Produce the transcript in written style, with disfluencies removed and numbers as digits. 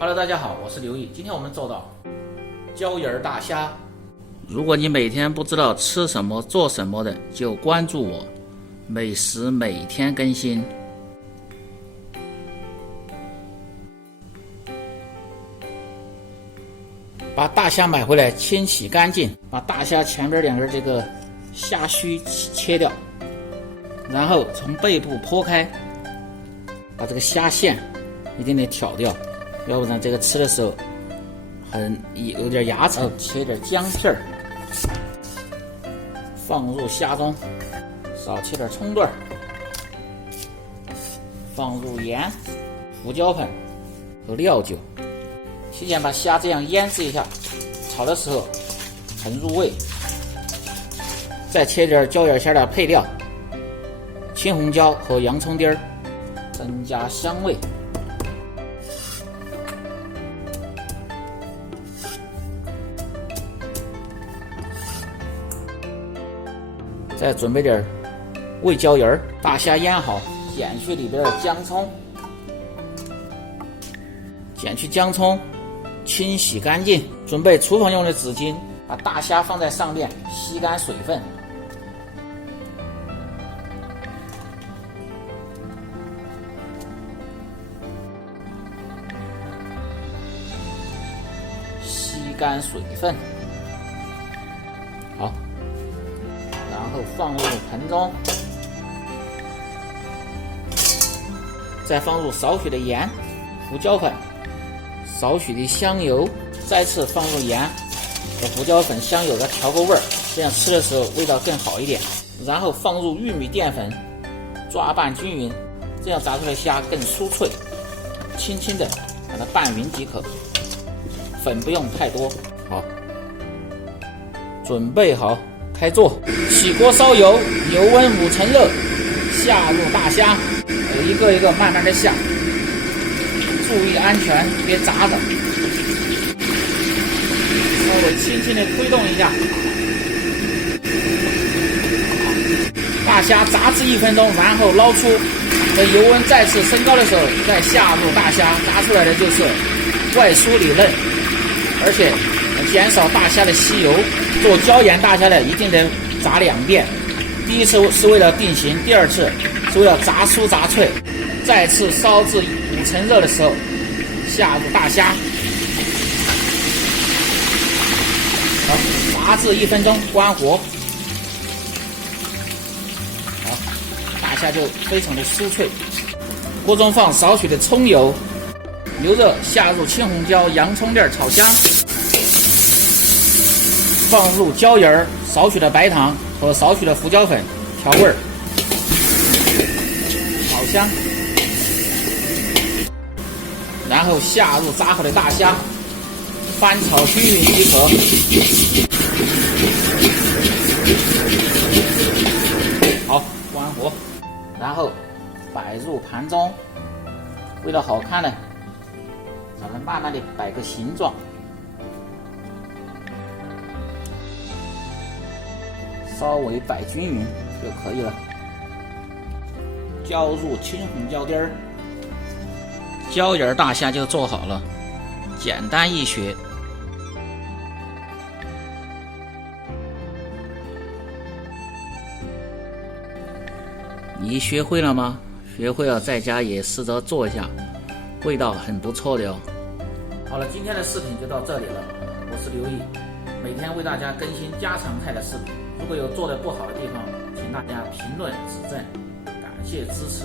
Hello， 大家好，我是刘毅。今天我们做到椒盐大虾。如果你每天不知道吃什么做什么的，就关注我，美食每天更新。把大虾买回来，清洗干净，把大虾前边两根这个虾须切掉，然后从背部剖开，把这个虾线一点点挑掉，要不然这个吃的时候有点牙齿。切点姜片儿，放入虾中，少切点葱段，放入盐、胡椒粉和料酒。提前把虾这样腌制一下，炒的时候很入味。再切点椒盐虾的配料，青红椒和洋葱丁儿，增加香味。再准备点味椒盐，大虾腌好，剪去里边的姜葱，清洗干净。准备厨房用的纸巾，把大虾放在上面，吸干水分。好，然后放入盆中，再放入少许的盐、胡椒粉，少许的香油，再次放入盐和胡椒粉、香油的调个味儿，这样吃的时候味道更好一点。然后放入玉米淀粉，抓拌均匀，这样炸出来的虾更酥脆。轻轻的把它拌匀即可，粉不用太多。好，准备好开做。起锅烧油，油温5成热，下入大虾，一个一个慢慢的下，注意安全，别砸着。稍微轻轻的推动一下，大虾炸至1分钟，然后捞出。等油温再次升高的时候，再下入大虾，炸出来的就是外酥里嫩，而且减少大虾的吸油。做椒盐大虾的一定得炸2遍，第一次是为了定型，第二次是为了炸酥炸脆。再次烧至5成热的时候，下入大虾，好，炸至1分钟，关火。好，大虾就非常的酥脆。锅中放少许的葱油，油热下入青红椒、洋葱粒炒香，放入椒盐、少许的白糖和少许的胡椒粉调味儿，炒香。然后下入炸好的大虾，翻炒均匀即可。好，关火，然后摆入盘中。为了好看呢，咱们慢慢的摆个形状，稍微摆均匀就可以了。浇入青红椒丁儿，椒盐大虾就做好了，简单易学。你学会了吗？学会了在家也试着做一下，味道很不错的哦。好了，今天的视频就到这里了，我是刘毅，每天为大家更新家常菜的视频。如果有做的不好的地方，请大家评论指正，感谢支持。